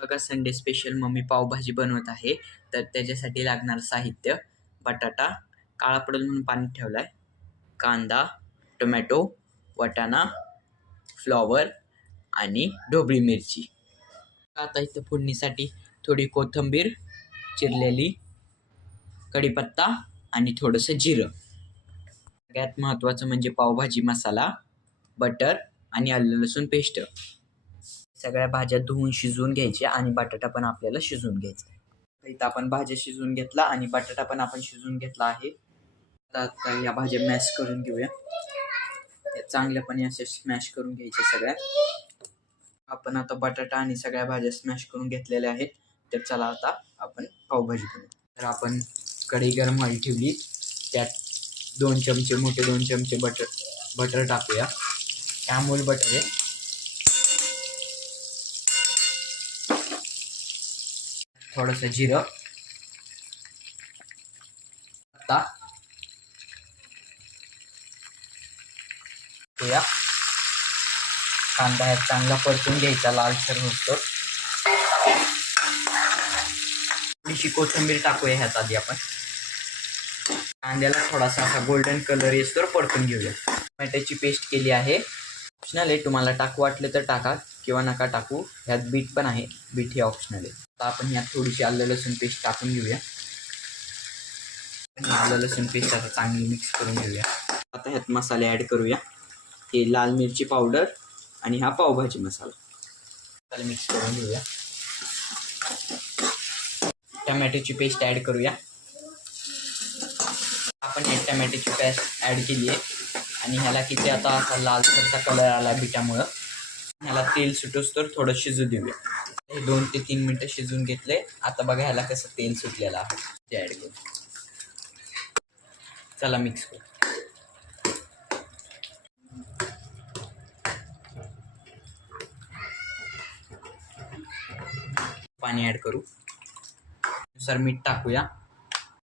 बघा, Sunday special mummy pav bhaji बनवत आहे. तर त्याच्यासाठी लागणार साहित्य: बटाटा काळा पडेल म्हणून पाण्यात ठेवलाय, कांदा, टोमॅटो, वाटाणा, फ्लॉवर आणि ढोबळी मिरची. आता इथं फोडणीसाठी थोडी कोथिंबीर चिरलेली, कढीपत्ता आणि थोडंसं जिरं. सगळ्यात महत्त्वाचं म्हणजे पावभाजी मसाला, बटर आणि आलं लसूण पेस्ट. सगळ्या भाज्या धुवून शिजवून घ्यायच्या आणि बटाटा पण आपल्याला शिजवून घ्यायचा. इथं आपण भाज्या शिजवून घेतला आणि बटाटा पण आपण शिजवून घेतला आहे. आता या भाज्या मॅश करून घेऊया. चांगल्यापणे असे स्मॅश करून घ्यायचे सगळ्या. आपण आता बटाटा आणि सगळ्या भाज्या स्मॅश करून घेतलेल्या आहेत. तर चला आता आपण पावभाजी करू. तर आपण कढई गरम व्हायला ठेवली, त्यात 2 चमचे मोठे 2 चमचे बटर टाकूया. अमूल बटर आहे. थोडंसं जिरं, आता कांदा ह्यात चांगला परतून घ्यायचा लालसर होतो. थोडीशी कोथिंबीर टाकूया ह्यात आधी. आपण कांद्याला थोडासा असा गोल्डन कलर येतो परतून घेऊया. टोमॅटोची पेस्ट केली आहे. ऑप्शनल आहे, तुम्हाला टाकू वाटलं तर टाका किंवा नका टाकू. ह्यात बीट पण आहे, बीट हे ऑप्शनल आहे. आता आपण ह्यात थोडीशी आलं लसूण पेस्ट टाकून घेऊया. आलं लसूण पेस्ट आता चांगली मिक्स करून घेऊया. आता ह्यात मसाले ॲड करूया. हे लाल मिरची पावडर आणि हा पावभाजी मसाला. त्याला मिक्स करून घेऊया. टमॅटोची पेस्ट ॲड करूया. आपण हे टमॅटोची पेस्ट ॲड केली आहे आणि ह्याला किती आता असा लालसरचा कलर आला बिटामुळं. ह्याला तेल सुटूस तर थोडं शिजू देऊया. हे 2 ते 3 मिनटं शिजून घेतले. आता बघा ह्याला कसं तेल सुटलेलं आहे, ते ॲड करू. चला मिक्स करू. पाणी ॲड करू. नुसार मीठ टाकूया.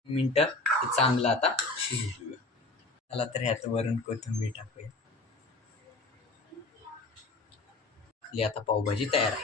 मिनटं ते चांगलं आता शिजू देऊया. त्याला तर ह्यात वरून कोथिंबीर टाकूया. आपली आता पावभाजी तयार आहे.